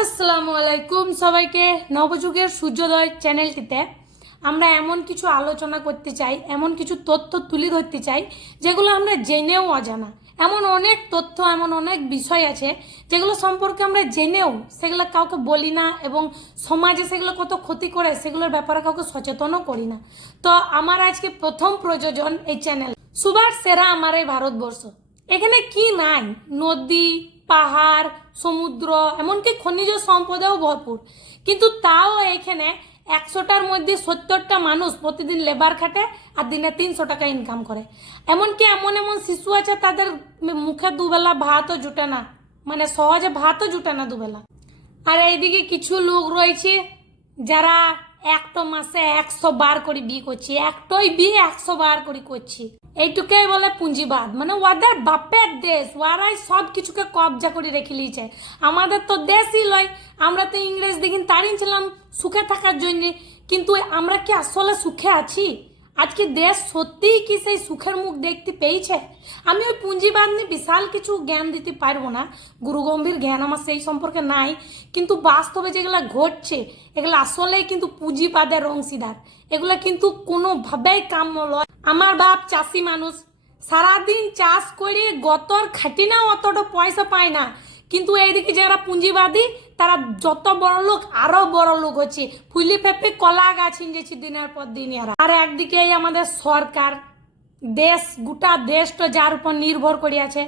আসসালামু আলাইকুম সবাইকে নবযুগের সূর্যোদয় চ্যানেলটিতে আমরা এমন কিছু আলোচনা করতে চাই, এমন কিছু তথ্য তুলে ধরতে চাই, যেগুলো আমরা জেনেও অজানা। এমন অনেক তথ্য, এমন অনেক বিষয় আছে যেগুলো সম্পর্কে আমরা জেনেও সেগুলো কাউকে বলি না এবং সমাজে সেগুলো কত ক্ষতি করে সেগুলোর ব্যাপারে কাউকে সচেতনও করি না। তো আমার আজকে প্রথম প্রযোজন এই চ্যানেল। সুবার সেরা আমার এই ভারতবর্ষ। এখানে কি নাই? নদী, পাহাড় সমুদ্র, এমনকি খনিজ সম্পদেও ভরপুর। কিন্তু তাও এখানে একশোটার মধ্যে সত্তরটা মানুষ প্রতিদিন লেবার খাটে আর দিনে তিনশো টাকা ইনকাম করে। এমনকি এমন এমন শিশু আছে, তাদের মুখে দুবেলা ভাতও জুটে না। মানে সহজে ভাতও জুটে না দুবেলা। আর এইদিকে কিছু লোক রয়েছে, যারা একটা মাসে একশো বার করে বিয়ে করছে। একটাই বিয়ে একশো বার করে করছি। এইটুকুই বলে পুঁজিবাদ। মানে ওদের বাপের দেশ ওরাই সব কিছুকে কবজা করে রেখে লিয়েছে আমাদের তো দেশই লয়, আমরা তো ইংরেজ দিন তাড়িয়ে ছিলাম, সুখে থাকার জন্যে। কিন্তু আমরা কি আসলে সুখে আছি? আজকে দেশ সত্যিই কি সেই সুখের মুখ দেখতে পেয়েছে? আমি ওই পুঁজিবাদ নিয়ে বিশাল কিছু জ্ঞান দিতে পারব না। গুরুগম্ভীর জ্ঞান আমার সেই সম্পর্কে নাই। কিন্তু বাস্তবে যেগুলো ঘটছে, এগুলো আসলেই কিন্তু পুঁজিবাদের অংশীদার। এগুলো কিন্তু কোনোভাবেই কাম্য লয় আমার বাপ চাষি মানুষ। সারাদিন চাষ করে গতর খাটি না অতটা পয়সা পায় না। কিন্তু এইদিকে যারা পুঁজিবাদী, তারা যত বড় লোক আরও বড় লোক হচ্ছে। ফুলি ফেপে কলা গাছ ইঞ্জেছি দিনের পর দিন এরা। আর একদিকে আমাদের সরকার, দেশ, গোটা দেশটা যার উপর নির্ভর করে আছে।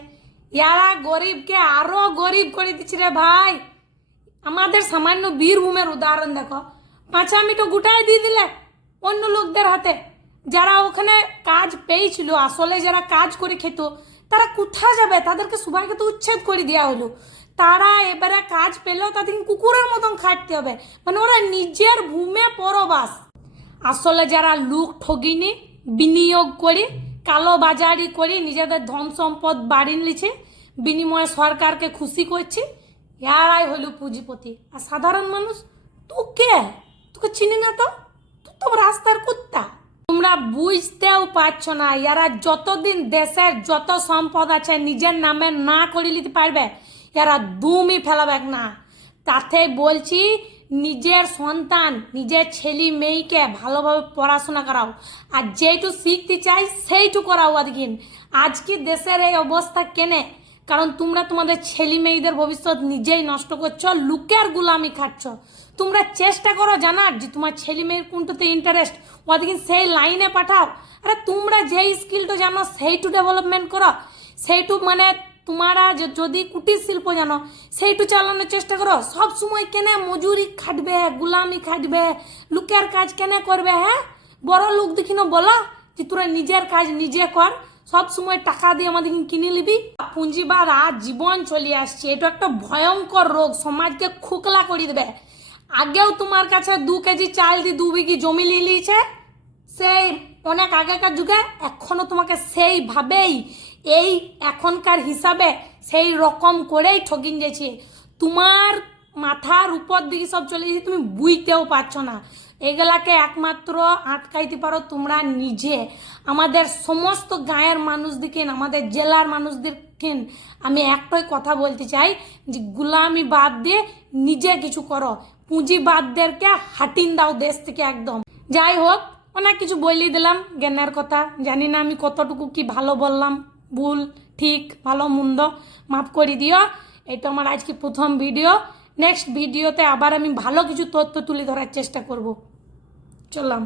ইয়ারা গরিবকে আরও গরিব করে দিচ্ছে রে ভাই। আমাদের সামান্য বীরভূমের উদাহরণ দেখো। পাঁচা মিটো গোটায় দিয়ে দিলে অন্য লোকদের হাতে। যারা ওখানে কাজ পেয়েছিল, আসলে যারা কাজ করে খেত, তারা কোথা যাবে? তাদেরকে সবাইকে তো উচ্ছেদ করে দেওয়া হলো। তারা এবারে কাজ পেলেও তাদেরকে কুকুরের মতন খাটতে হবে। মানে ওরা নিজের ভূমে পরবাস। আসলে যারা লুক ঠগিনি, বিনিয়োগ করে, কালো বাজারি করে নিজেদের ধন সম্পদ বাড়ি নিচ্ছে বিনিময়ে সরকারকে খুশি করছে ইয়ারাই হলো পুঁজিপতি। আর সাধারণ মানুষ তুই কে তোকে চিনি না তো? তুই তো রাস্তার কুত্তা। তোমরা বুঝতেও পারছ না, এরা যতদিন দেশের যত সম্পদ আছে নিজের নামে না করে নিতে পারবে, এরা দুমই ফেলাবে না। তাতে বলছি, নিজের সন্তান, নিজের ছেলে মেয়েকে ভালোভাবে পড়াশোনা করাও। আর যেইটু শিখতে চাই সেইটু করাও আজকিন আজকে দেশের এই অবস্থা কেনে? কারণ তোমরা তোমাদের ছেলে মেয়েদের ভবিষ্যৎ নিজেই নষ্ট করছ লুকের গুলামি খাচ্ছ। তোমরা চেষ্টা করো জানার যে তোমার ছেলে মেয়ের কোনটাতে ইন্টারেস্ট ওদিকে সেই লাইনে পাঠাও। আরে তোমরা যেই স্কিলটা জানো, সেইটু ডেভেলপমেন্ট করো। সেইটু মানে তোমারা যদি কুটির শিল্প জানো, সেইটু চালানোর চেষ্টা করো। সব সময় কেনে মজুরি খাটবে, গুলামি খাটবে, লোকের কাজ কেনে করবে হ্যাঁ? বড় লোক দেখিনো বলো যে তোরা নিজের কাজ নিজে কর। সব সময় টাকা দিয়ে আমাদের কিনে নিবি। পুঁজিবাদ আজ জীবন চলে আসছে। এটা একটা ভয়ঙ্কর রোগ, সমাজকে খোকলা করে দেবে। আগেও তোমার কাছে দু কেজি চাল দিয়ে দু বিঘি জমি নিয়ে নিয়েছে, সেই অনেক আগেকার যুগে, এখনও তোমাকে সেইভাবেই, এই এখনকার হিসাবে সেই রকম করেই ঠকিন গেছে তোমার মাথার উপর দিকে সব চলে গেছে তুমি বুঝতেও পারছ না। এগুলাকে একমাত্র আটকাইতে পারো তোমরা নিজে। আমাদের সমস্ত গাঁয়ের মানুষদিকে আমাদের জেলার মানুষদেরকে আমি একটাই কথা বলতে চাই, যে গুলামি বাদ দিয়ে নিজে কিছু করো। পুঁজিবাদদেরকে হাটিন দাও দেশ থেকে একদম। যাই হোক, অনেক কিছু বলেই দিলাম জ্ঞানের কথা। জানি না আমি কতটুকু কি ভালো বললাম, ভুল, ঠিক, ভালো, মন্দ, মাফ করে দিও। এটা আমার আজকে প্রথম ভিডিও। নেক্সট ভিডিওতে আবার আমি ভালো কিছু তথ্য তুলে ধরার চেষ্টা করব। চললাম।